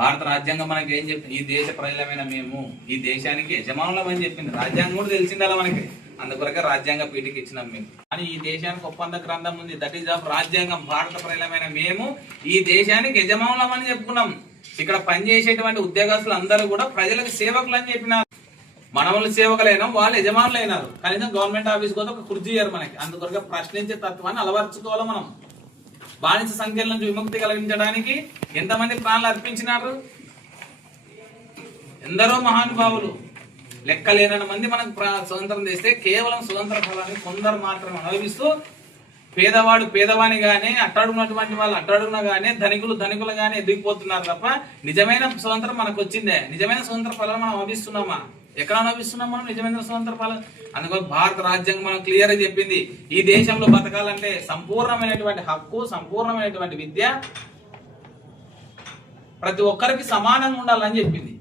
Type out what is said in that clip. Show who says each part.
Speaker 1: భారత రాజ్యాంగం మనకి ఏం చెప్పింది ఈ దేశ ప్రజలమైన మేము ఈ దేశానికి యజమానులం అని చెప్పింది. రాజ్యాంగం కూడా తెలిసిండాల మనకి. అందుకొరకే రాజ్యాంగ పీఠకి ఇచ్చినాం మేము. కానీ ఈ దేశానికి ఒప్పంద గ్రంథం ఉంది. దట్ ఈస్ ఆఫ్ రాజ్యాంగం. భారత ప్రజలమైన మేము ఈ దేశానికి యజమానులం అని చెప్పుకున్నాం. ఇక్కడ పనిచేసేటువంటి ఉద్యోగస్తులు అందరూ కూడా ప్రజలకు సేవకులు అని చెప్పినారు. మనవలు సేవకులైనా వాళ్ళు యజమానులైనారు. కనీసం గవర్నమెంట్ ఆఫీస్ కోసం ఒక కుర్చీ ఇయ్యరు మనకి. అందుకొరకే ప్రశ్నించే తత్వాన్ని అలవర్చుకోవాలి మనం. బానిస సంఖ్యల నుంచి విముక్తి కలిగించడానికి ఎంతమంది ప్రాణాలు అర్పించినారు? ఎందరో మహానుభావులు. లెక్కలేనని మంది మనకు స్వతంత్రం చేస్తే కేవలం స్వతంత్ర ఫలాన్ని కొందరు మాత్రమే అనుభవిస్తూ పేదవాడు పేదవానిగానే అట్టాడుకున్నటువంటి వాళ్ళు అట్టాడుకునగానే ధనికులు ధనికులు గానే ఎదిగిపోతున్నారు తప్ప నిజమైన స్వతంత్రం మనకు వచ్చిందే నిజమైన స్వతంత్ర ఫలాన్ని మనం అనుభవిస్తున్నామా? ఎక్కడ అనుభవిస్తున్నాం మనం నిజమైన స్వతంత్ర ఫలం అందుకని భారత రాజ్యాంగం మనం క్లియర్ చెప్పింది ఈ దేశంలో బతకాలంటే సంపూర్ణమైనటువంటి హక్కు సంపూర్ణమైనటువంటి విద్య ప్రతి ఒక్కరికి సమానంగా ఉండాలని చెప్పింది.